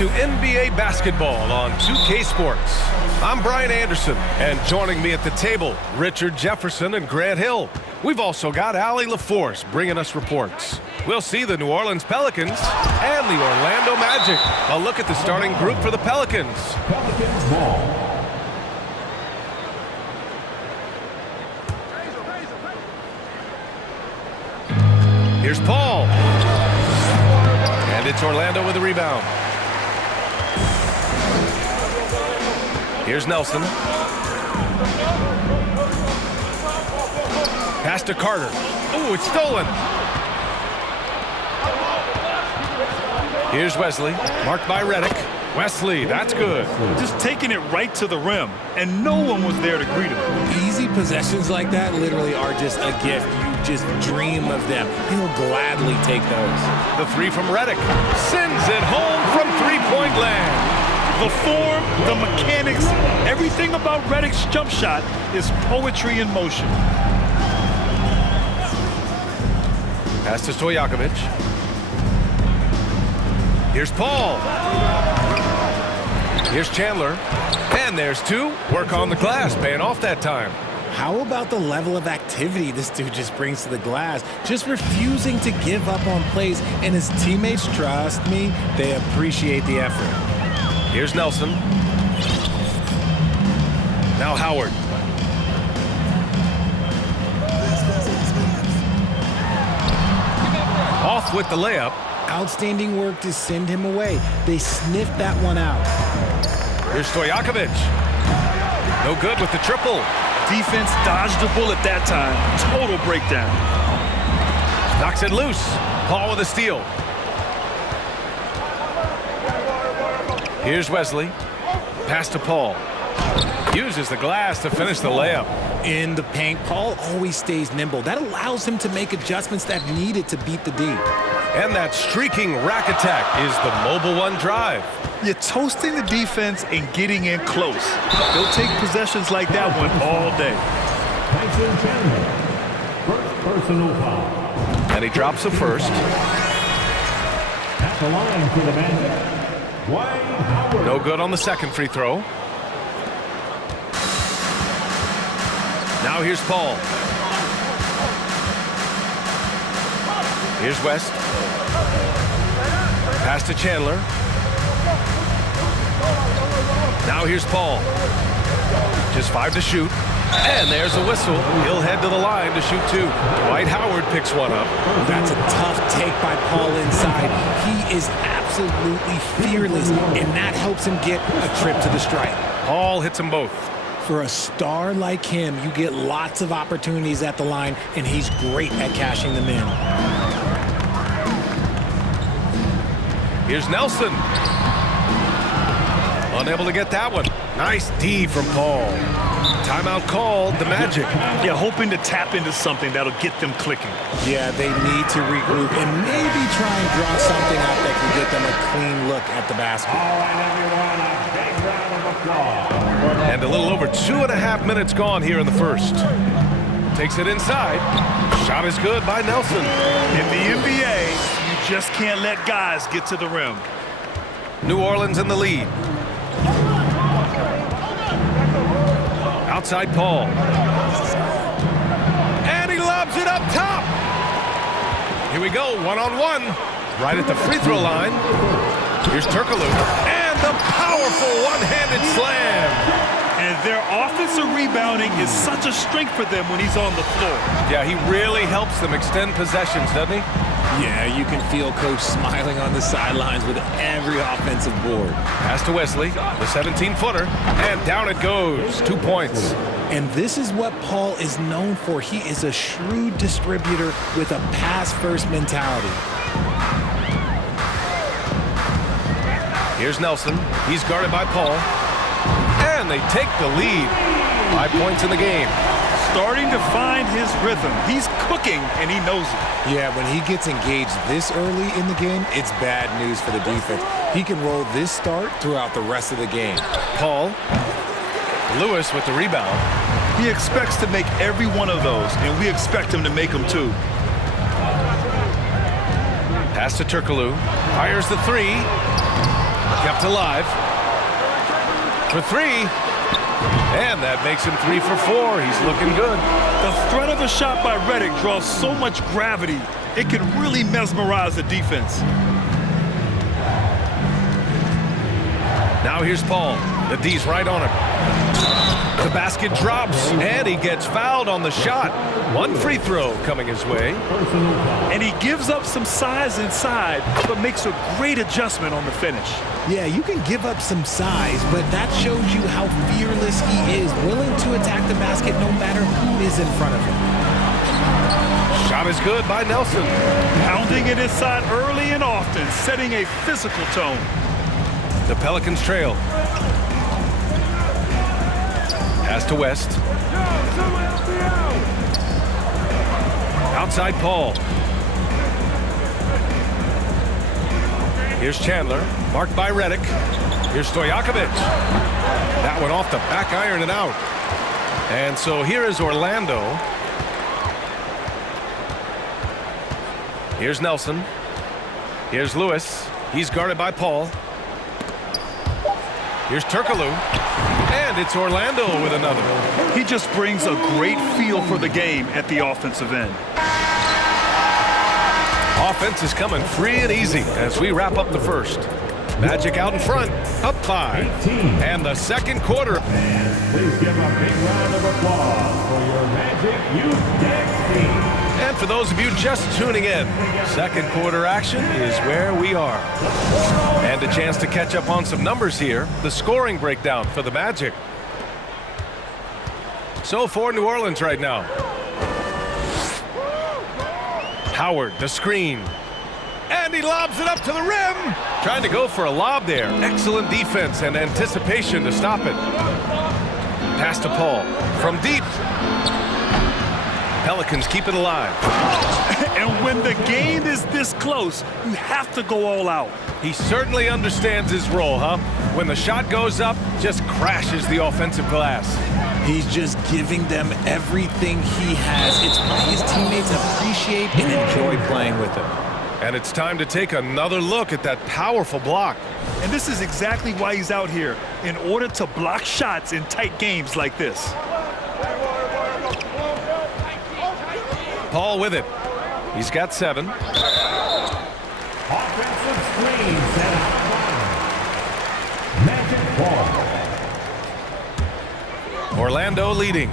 to NBA basketball on 2K Sports. I'm Brian Anderson, and joining me at the table, Richard Jefferson and Grant Hill. We've also got Allie LaForce bringing us reports. We'll see the New Orleans Pelicans and the Orlando Magic. A look at the starting group for the Pelicans. Pelicans ball. Here's Paul. And it's Orlando with the rebound. Here's Nelson. Pass to Carter. Ooh, it's stolen. Here's Wesley, marked by Redick. Wesley, that's good. Just taking it right to the rim, and no one was there to greet him. Easy possessions like that literally are just a gift. You just dream of them. He'll gladly take those. The three from Redick. Sends it home from three-point land. The form, the mechanics, everything about Redick's jump shot is poetry in motion. Pass to Stojakovic. Here's Paul. Here's Chandler. And there's two. Work on the glass, paying off that time. How about the level of activity this dude just brings to the glass? Just refusing to give up on plays, and his teammates, trust me, they appreciate the effort. Here's Nelson. Now Howard. Off with the layup. Outstanding work to send him away. They sniffed that one out. Here's Stojakovic. No good with the triple. Defense dodged the bullet that time. Total breakdown. Knocks it loose. Paul with a steal. Here's Wesley. Pass to Paul. Uses the glass to finish the layup. In the paint, Paul always stays nimble. That allows him to make adjustments that needed to beat the D. And that streaking rack attack is the mobile one drive. You're toasting the defense and getting in close. They'll take possessions like that one all day. Tyson Chandler. First personal foul. And he drops the first. At the line for the Magic. Howard. No good on the second free throw. Now here's Paul. Here's West. Pass to Chandler. Now here's Paul. Just 5 to shoot. And there's a whistle. He'll head to the line to shoot 2. Dwight Howard picks one up. That's a tough take by Paul inside. He is absolutely fearless, and that helps him get a trip to the stripe. Paul hits them both. For a star like him, you get lots of opportunities at the line, and he's great at cashing them in. Here's Nelson. Unable to get that one. Nice D from Paul. Timeout called, the Magic. Yeah, hoping to tap into something that'll get them clicking. Yeah, they need to regroup and maybe try and draw something up that can get them a clean look at the basket. All right, everyone, a big round of applause. And a little over 2.5 minutes gone here in the first. Takes it inside. Shot is good by Nelson. In the NBA, you just can't let guys get to the rim. New Orleans in the lead. Outside Paul. And he lobs it up top. Here we go, one-on-one. Right at the free throw line. Here's Turkoglu. And the powerful one-handed slam. And their offensive rebounding is such a strength for them when he's on the floor. Yeah, he really helps them extend possessions, doesn't he? Yeah, you can feel Coach smiling on the sidelines with every offensive board. Pass to Wesley, the 17-footer, and down it goes. 2 points. And this is what Paul is known for. He is a shrewd distributor with a pass-first mentality. Here's Nelson. He's guarded by Paul. And they take the lead. 5 points in the game. Starting to find his rhythm. He's cooking, and he knows it. Yeah, when he gets engaged this early in the game, it's bad news for the defense. He can roll this start throughout the rest of the game. Paul. Lewis with the rebound. He expects to make every one of those, and we expect him to make them too. Pass to Turkoglu. Fires the three. Kept kept alive. For three. And that makes him 3 for 4. He's looking good. The threat of a shot by Redick draws so much gravity, it can really mesmerize the defense. Now here's Paul. The D's right on him. The basket drops, and he gets fouled on the shot. 1 free throw coming his way. And he gives up some size inside, but makes a great adjustment on the finish. Yeah, you can give up some size, but that shows you how fearless he is, willing to attack the basket no matter who is in front of him. Shot is good by Nelson. Pounding it inside early and often, setting a physical tone. The Pelicans trail. Pass to West. Outside Paul. Here's Chandler, marked by Redick. Here's Stojakovic. That one off the back iron and out. And so here is Orlando. Here's Nelson. Here's Lewis. He's guarded by Paul. Here's Turkoglu. And it's Orlando with another. He just brings a great feel for the game at the offensive end. Offense is coming free and easy as we wrap up the first. Magic out in front, up 5. And the second quarter. And please give a big round of applause for your Magic Youth Dance team. And for those of you just tuning in, second quarter action is where we are. And a chance to catch up on some numbers here. The scoring breakdown for the Magic. So for New Orleans right now. Howard, the screen. And he lobs it up to the rim. Trying to go for a lob there. Excellent defense and anticipation to stop it. Pass to Paul from deep. Pelicans keep it alive. And when the game is this close, you have to go all out. He certainly understands his role, huh? When the shot goes up, just crashes the offensive glass. He's just giving them everything he has. It's what his teammates appreciate and enjoy playing with him. And it's time to take another look at that powerful block. And this is exactly why he's out here, in order to block shots in tight games like this. Paul with it. He's got 7. Offensive screen set out. Magic ball. Orlando leading.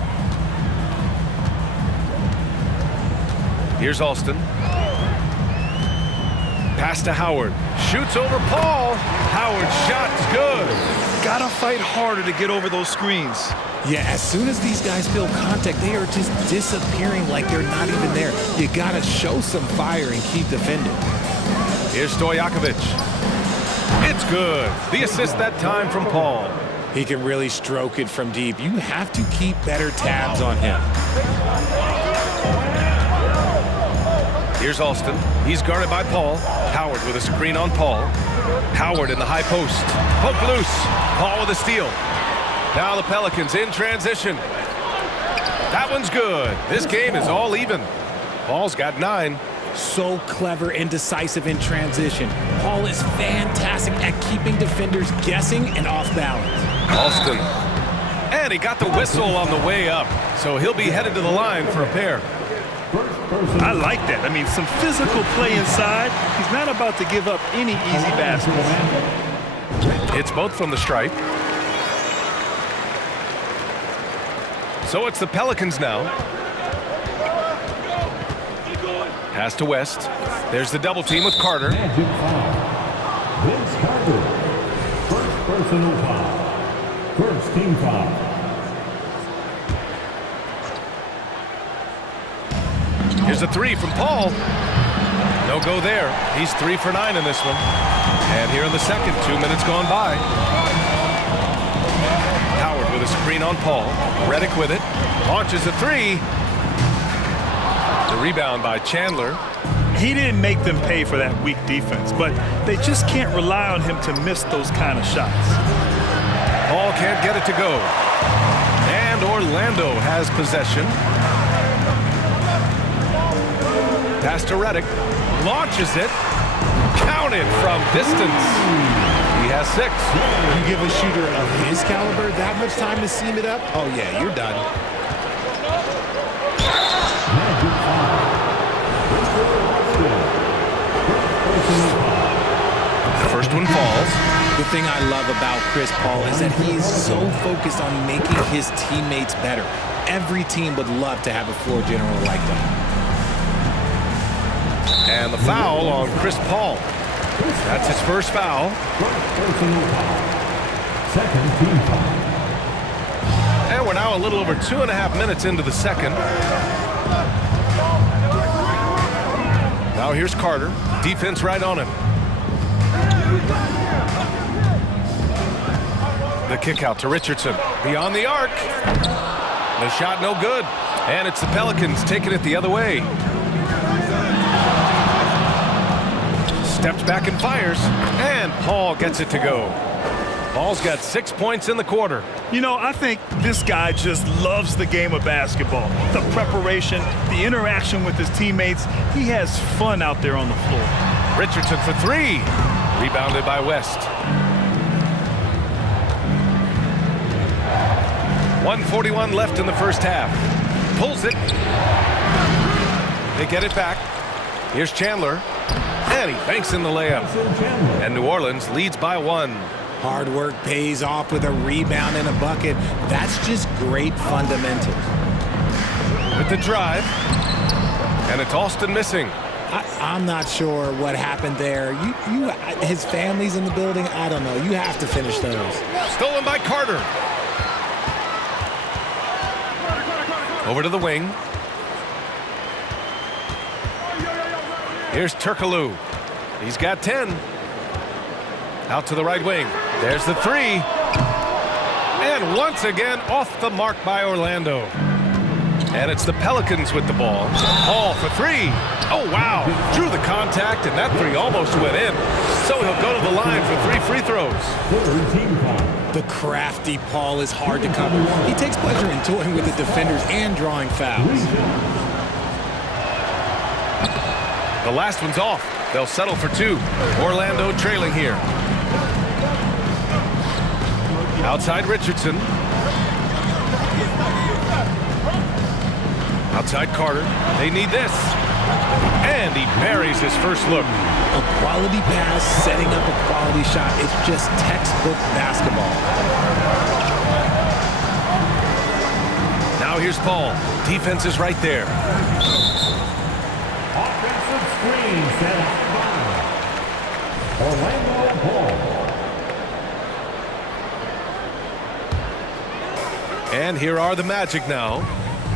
Here's Alston. Pass to Howard. Shoots over Paul. Howard's shot's good. Gotta fight harder to get over those screens. Yeah, as soon as these guys feel contact, they are just disappearing like they're not even there. You gotta show some fire and keep defending. Here's Stojakovic. It's good. The assist that time from Paul. He can really stroke it from deep. You have to keep better tabs on him. Here's Alston. He's guarded by Paul. Howard with a screen on Paul. Howard in the high post. Poke loose. Paul with a steal. Now the Pelicans in transition. That one's good. This game is all even. Paul's got 9. So clever and decisive in transition. Paul is fantastic at keeping defenders guessing and off balance. Alston. And he got the whistle on the way up. So he'll be headed to the line for a pair. I like that. I mean, some physical play inside. He's not about to give up any easy baskets. It's both from the stripe. So it's the Pelicans now. Pass to West. There's the double team with Carter. Magic foul. Vince Carter. First personal foul. First team foul. Here's a 3 from Paul. No go there. He's 3 for 9 in this one. And here in the second, 2 minutes gone by. Howard with a screen on Paul. Redick with it. Launches a 3. The rebound by Chandler. He didn't make them pay for that weak defense, but they just can't rely on him to miss those kind of shots. Paul can't get it to go. And Orlando has possession. Pass to Redick. Launches it. Counted from distance. He has 6. You give a shooter of his caliber that much time to seam it up? Oh, yeah, you're done. The first one falls. The thing I love about Chris Paul is that he is so focused on making his teammates better. Every team would love to have a floor general like that. And the foul on Chris Paul. That's his first foul. Second team foul. And we're now a little over 2.5 minutes into the second. Now here's Carter. Defense right on him. The kick out to Richardson. Beyond the arc. The shot no good. And it's the Pelicans taking it the other way. Steps back and fires. And Paul gets it to go. Paul's got 6 points in the quarter. You know, I think this guy just loves the game of basketball. The preparation, the interaction with his teammates. He has fun out there on the floor. Richardson for 3. Rebounded by West. 1:41 left in the first half. Pulls it. They get it back. Here's Chandler. And he banks in the layup. And New Orleans leads by 1. Hard work pays off with a rebound and a bucket. That's just great fundamentals. With the drive. And it's Alston missing. I'm not sure what happened there. His family's in the building. I don't know. You have to finish those. Stolen by Carter. Over to the wing. Here's Turkoglu. He's got 10. Out to the right wing. There's the 3. And once again off the mark by Orlando. And it's the Pelicans with the ball. Paul for 3. Oh, wow. Drew the contact, and that 3 almost went in. So he'll go to the line for 3 free throws. The crafty Paul is hard to cover. He takes pleasure in toying with the defenders and drawing fouls. The last one's off. They'll settle for 2. Orlando trailing here. Outside Richardson. Outside Carter. They need this. And he buries his first look. A quality pass setting up a quality shot. It's just textbook basketball. Now here's Paul. Defense is right there. Offensive screen set out by Orlando Paul. And here are the Magic now.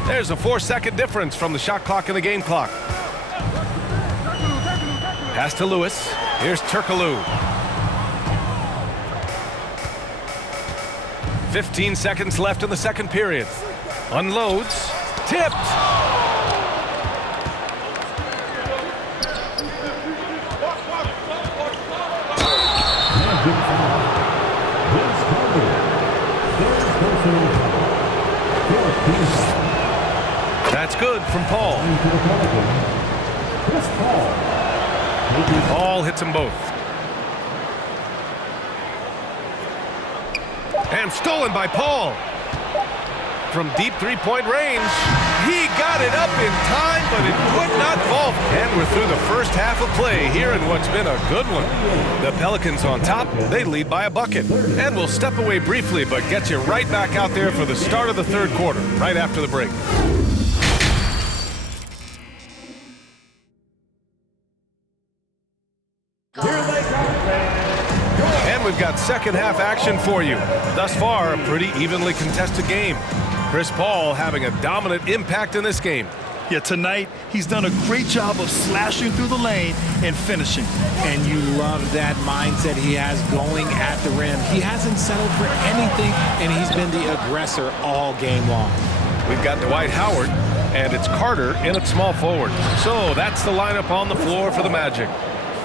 There's a 4-second difference from the shot clock and the game clock. Pass to Lewis. Here's Turkoglu. 15 seconds left in the second period. Unloads. Tipped. That's good from Paul. Paul hits them both. And stolen by Paul. From deep three-point range. He got it up in time, but it would not fall. And we're through the first half of play here in what's been a good one. The Pelicans on top. They lead by a bucket. And we'll step away briefly, but get you right back out there for the start of the third quarter, right after the break. And we've got second half action for you. Thus far, a pretty evenly contested game. Chris Paul having a dominant impact in this game. Yeah, tonight he's done a great job of slashing through the lane and finishing. And you love that mindset he has going at the rim. He hasn't settled for anything, and he's been the aggressor all game long. We've got Dwight Howard, and it's Carter in at small forward. So that's the lineup on the floor for the Magic.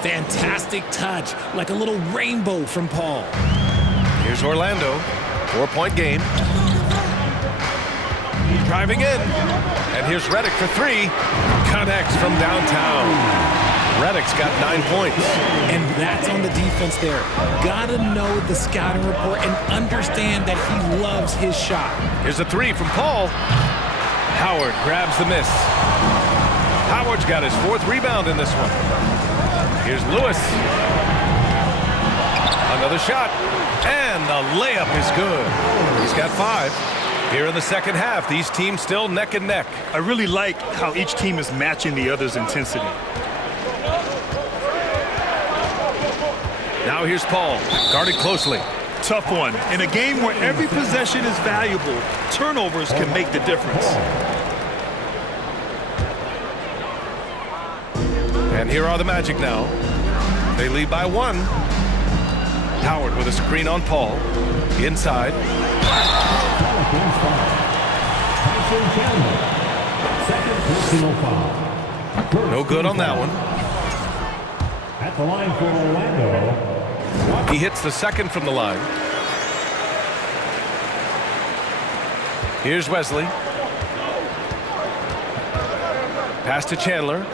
Fantastic touch, like a little rainbow from Paul. Here's Orlando, 4-point game. Driving in, and here's Redick for 3. Connects from downtown. Reddick's got 9 points. And that's on the defense there. Gotta know the scouting report and understand that he loves his shot. Here's a three from Paul. Howard grabs the miss. Howard's got his 4th rebound in this one. Here's Lewis. Another shot. And the layup is good. He's got 5. Here in the second half, these teams still neck and neck. I really like how each team is matching the other's intensity. Now here's Paul, guarded closely. Tough one. In a game where every possession is valuable, turnovers can make the difference. And here are the Magic now. They lead by 1. Howard with a screen on Paul. Inside. No good on that one. At the line for Orlando. He hits the second from the line. Here's Wesley. Pass to Chandler.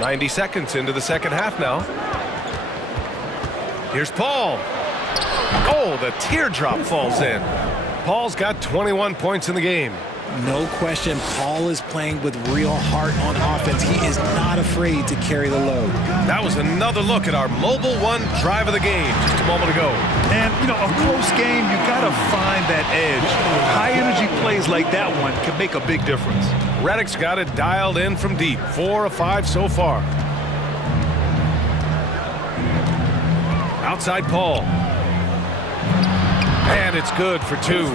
90 seconds into the second half now. Here's Paul. Oh, the teardrop falls in. Paul's got 21 points in the game. No question, Paul is playing with real heart on offense. He is not afraid to carry the load. That was another look at our Mobile One drive of the game just a moment ago. And, you know, a close game, you got to find that edge. High-energy plays like that one can make a big difference. Reddick's got it dialed in from deep. 4 of 5 so far. Outside Paul. And it's good for 2.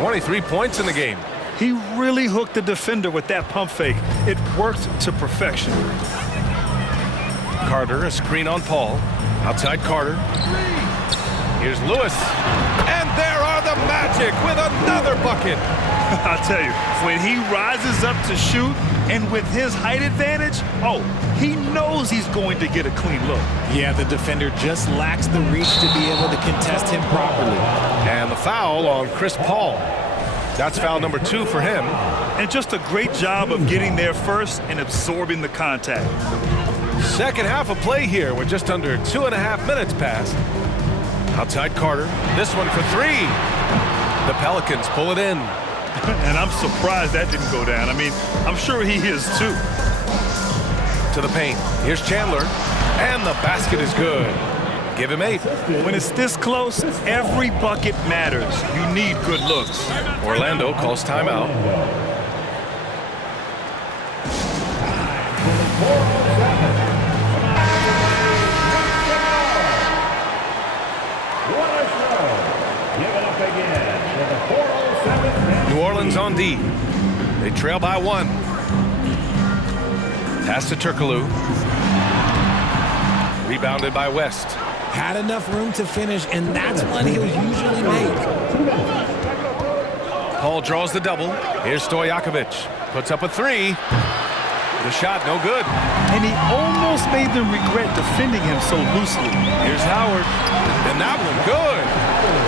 23 points in the game. He really hooked the defender with that pump fake. It worked to perfection. Carter, a screen on Paul. Outside Carter. Here's Lewis. And there are the Magic with another bucket. I'll tell you, when he rises up to shoot and with his height advantage, oh, he knows he's going to get a clean look. Yeah, the defender just lacks the reach to be able to contest him properly. And the foul on Chris Paul. That's foul number 2 for him. And just a great job of getting there first and absorbing the contact. Second half of play here with just under 2.5 minutes passed. Outside Carter. This one for 3. The Pelicans pull it in. And I'm surprised that didn't go down. I mean, I'm sure he is too. To the paint. Here's Chandler. And the basket is good. Give him 8. When it's this close, every bucket matters. You need good looks. Orlando calls timeout. New Orleans on D. They trail by 1. Pass to Turkoglu. Rebounded by West. Had enough room to finish, and that's what he'll usually make. Paul draws the double. Here's Stojakovic. Puts up a 3. The shot no good. And he almost made them regret defending him so loosely. Here's Howard. And that one good.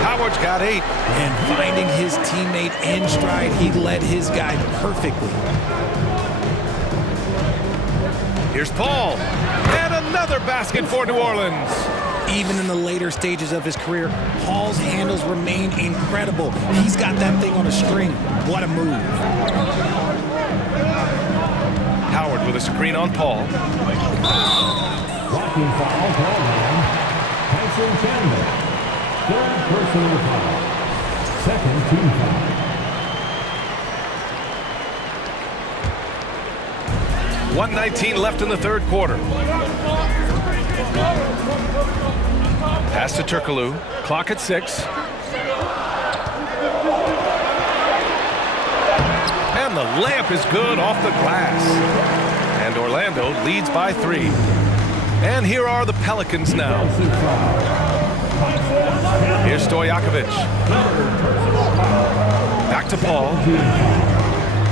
Howard's got 8. And finding his teammate in stride, he led his guy perfectly. Here's Paul. And another basket for New Orleans. Even in the later stages of his career, Paul's handles remain incredible. He's got that thing on a string. What a move. Howard with a screen on Paul. Blocking foul, Tyson Chandler. 3rd personal foul. 2nd team foul. .119 left in the 3rd quarter. Pass to Turkoglu. Clock at 6. And the layup is good off the glass. And Orlando leads by 3. And here are the Pelicans now. Here's Stojakovic. Back to Paul.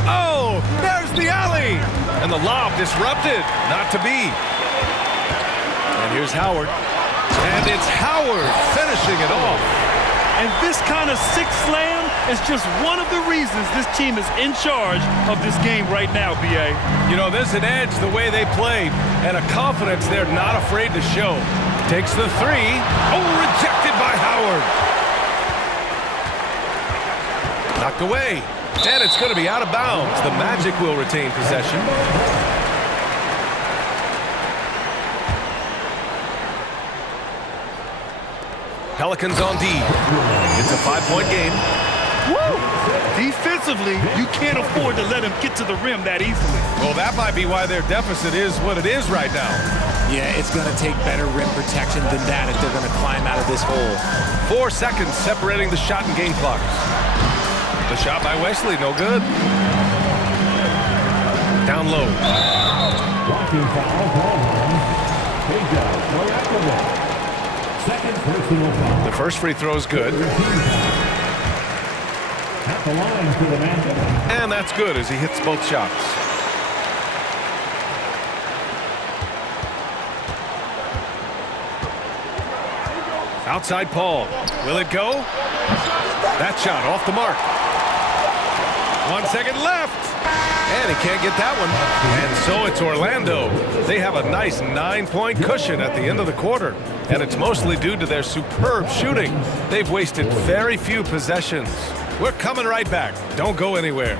Oh, there's the alley. And the lob disrupted. Not to be. And here's Howard. And it's Howard finishing it off. And this kind of sick slam It's just one of the reasons this team is in charge of this game right now, B.A. You know, there's an edge the way they play and a confidence they're not afraid to show. Takes the three. Oh, rejected by Howard. Knocked away. And it's going to be out of bounds. The Magic will retain possession. Pelicans on D. It's a 5-point game. Woo! Defensively, you can't afford to let him get to the rim that easily. Well, that might be why their deficit is what it is right now. Yeah, it's going to take better rim protection than that if they're going to climb out of this hole. 4 seconds separating the shot and game clocks. The shot by Wesley, no good. Down low. Walking foul, ball on. Second personal foul. The first free throw is good. At the line for the Magic. And that's good as he hits both shots. Outside Paul. Will it go? That shot off the mark. 1 second left. And he can't get that one. And so it's Orlando. They have a nice 9-point cushion at the end of the quarter. And it's mostly due to their superb shooting. They've wasted very few possessions. We're coming right back. Don't go anywhere.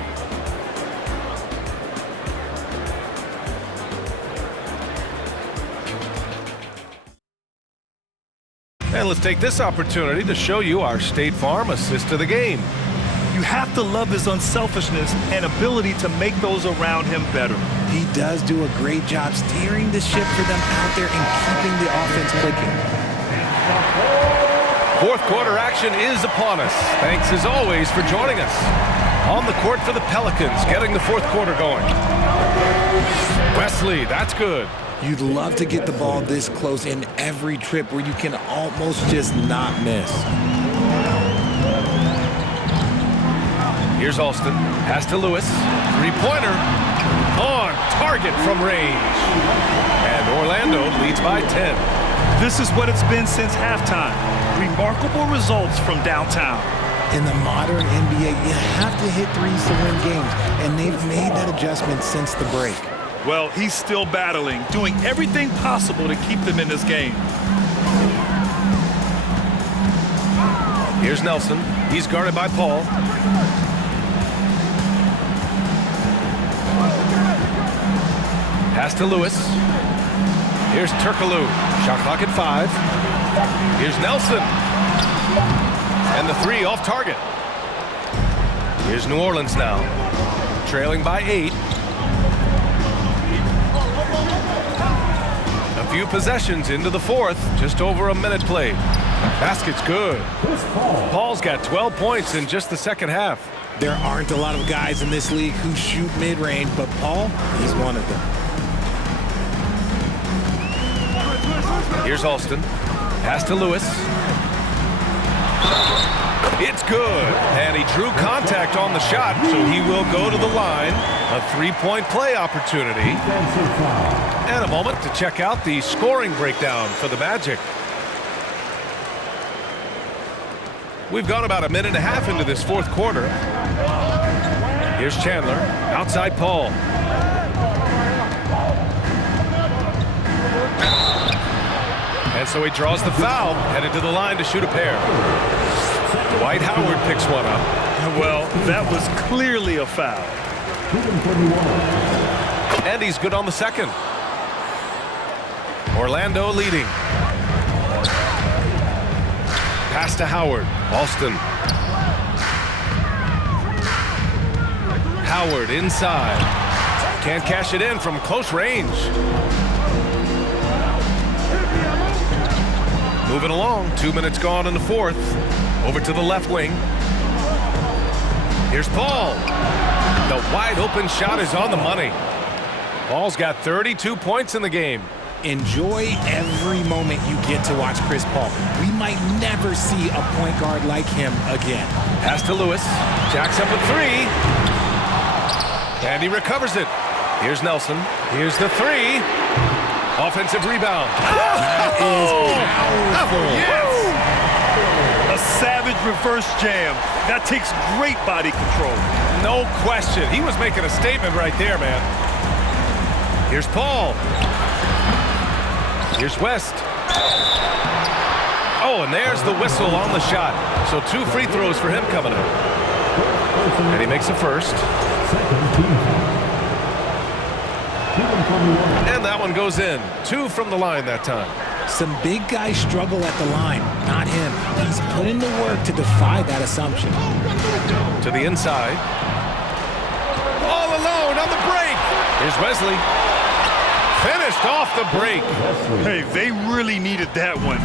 And let's take this opportunity to show you our State Farm assist to the game. You have to love his unselfishness and ability to make those around him better. He does do a great job steering the ship for them out there and keeping the offense clicking. Fourth quarter action is upon us. Thanks as always for joining us. On the court for the Pelicans, getting the fourth quarter going. Wesley, that's good. You'd love to get the ball this close in every trip where you can almost just not miss. Here's Alston. Pass to Lewis. Three-pointer. On target from range. And Orlando leads by 10. This is what it's been since halftime. Remarkable results from downtown. In the modern NBA, you have to hit threes to win games, and they've made that adjustment since the break. Well, he's still battling, doing everything possible to keep them in this game. Here's Nelson. He's guarded by Paul. Pass to Lewis. Here's Turkoglu. Shot clock at 5. Here's Nelson. And the three off target. Here's New Orleans now. Trailing by 8. A few possessions into the fourth. Just over a minute played. Basket's good. Paul's got 12 points in just the second half. There aren't a lot of guys in this league who shoot mid-range, but Paul, he's one of them. Here's Alston. Pass to Lewis. It's good. And he drew contact on the shot, so he will go to the line. A 3-point play opportunity. And a moment to check out the scoring breakdown for the Magic. We've gone about a minute and a half into this fourth quarter. Here's Chandler. Outside Paul. And so he draws the foul, headed to the line to shoot a pair. Dwight Howard picks one up. Well, that was clearly a foul. And he's good on the second. Orlando leading. Pass to Howard. Alston. Howard inside. Can't cash it in from close range. Moving along. 2 minutes gone in the fourth. Over to the left wing. Here's Paul. The wide open shot is on the money. Paul's got 32 points in the game. Enjoy every moment you get to watch Chris Paul. We might never see a point guard like him again. Pass to Lewis. Jacks up a three. And he recovers it. Here's Nelson. Here's the three. Offensive rebound. That is powerful. Yes! A savage reverse jam. That takes great body control. No question. He was making a statement right there, man. Here's Paul. Here's West. Oh, and there's the whistle on the shot. So 2 free throws for him coming up. And he makes the first. And that one goes in. 2 from the line that time. Some big guys struggle at the line, not him. He's put in the work to defy that assumption. To the inside. All alone on the break. Here's Wesley. Finished off the break. Hey, they really needed that one.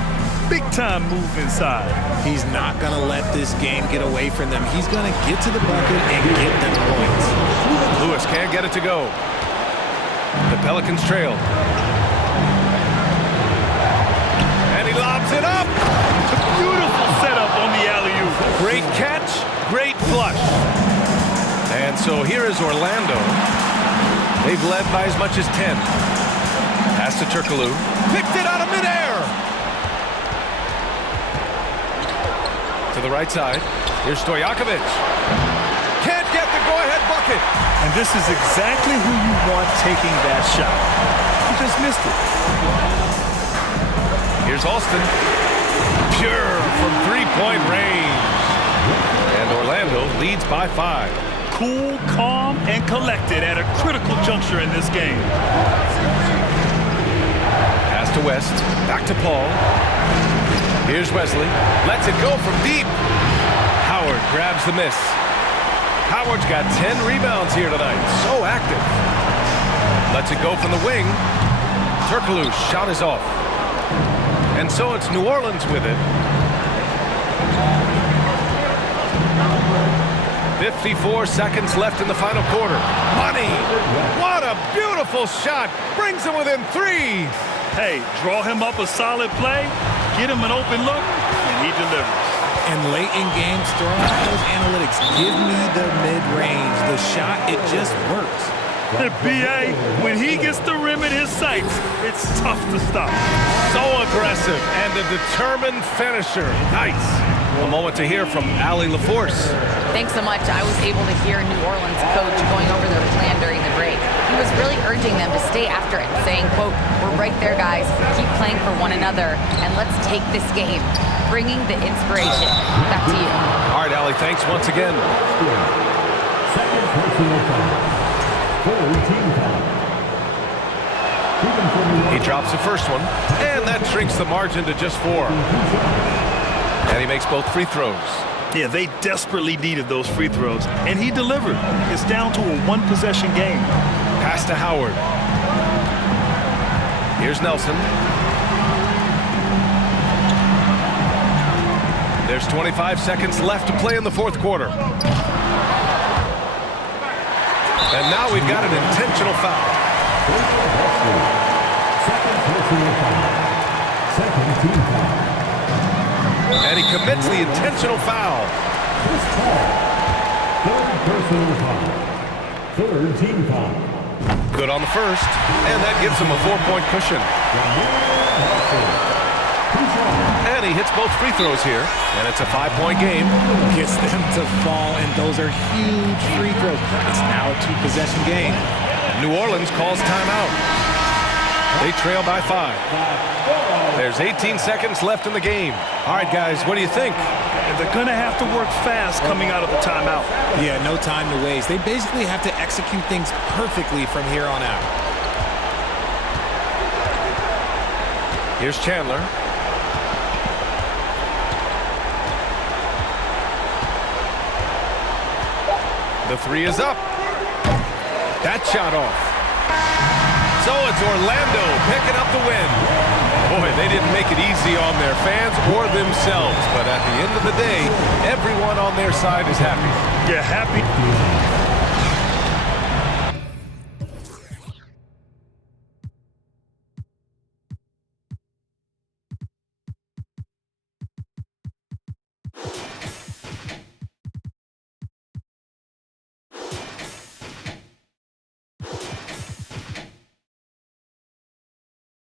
Big time move inside. He's not going to let this game get away from them. He's going to get to the bucket and get them points. Lewis can't get it to go. The Pelicans trail. And he lobs it up. Beautiful setup on the alley-oop. Great catch, great flush. And so here is Orlando. They've led by as much as 10. Pass to Turkoglu. Picked it out of midair. To the right side. Here's Stojakovic. Can't get the go-ahead bucket. And this is exactly who you want taking that shot. He just missed it. Here's Alston. Pure from three-point range. And Orlando leads by 5. Cool, calm, and collected at a critical juncture in this game. Pass to West. Back to Paul. Here's Wesley. Lets it go from deep. Howard grabs the miss. Howard's got 10 rebounds here tonight. So active. Lets it go from the wing. Turkoglu's shot is off. And so it's New Orleans with it. 54 seconds left in the final quarter. Money! What a beautiful shot! Brings him within 3. Hey, draw him up a solid play, get him an open look, and he delivers. And late in games, throwing out those analytics, give me the mid-range. The shot, it just works. The BA, when he gets the rim in his sights, it's tough to stop. So aggressive and a determined finisher. Nice. A moment to hear from Allie LaForce. Thanks so much. I was able to hear New Orleans coach going over their plan during the break. He was really urging them to stay after it, saying, quote, "We're right there, guys. Keep playing for one another, and let's take this game." Bringing the inspiration. Back to you. All right, Allie, thanks once again. Second personal foul. Third team foul. He drops the first one, and that shrinks the margin to just 4. And he makes both free throws. Yeah, they desperately needed those free throws, and he delivered. It's down to a one-possession game. Pass to Howard. Here's Nelson. There's 25 seconds left to play in the fourth quarter. And now we've got an intentional foul. Second personal foul. Second team foul. And he commits the intentional foul. Chris Paul. Third personal foul. Third team foul. Good on the first, and that gives him a 4-point cushion. And he hits both free throws here, and it's a 5-point game. Gets them to fall, and those are huge free throws. It's now a 2-possession game. New Orleans calls timeout. They trail by 5. There's 18 seconds left in the game. All right, guys, what do you think? And they're going to have to work fast coming out of the timeout. Yeah, no time to waste. They basically have to execute things perfectly from here on out. Here's Chandler. The 3 is up. That shot off. So it's Orlando picking up the win. Boy, they didn't make it easy on their fans or themselves. But at the end of the day, everyone on their side is happy. Yeah, happy.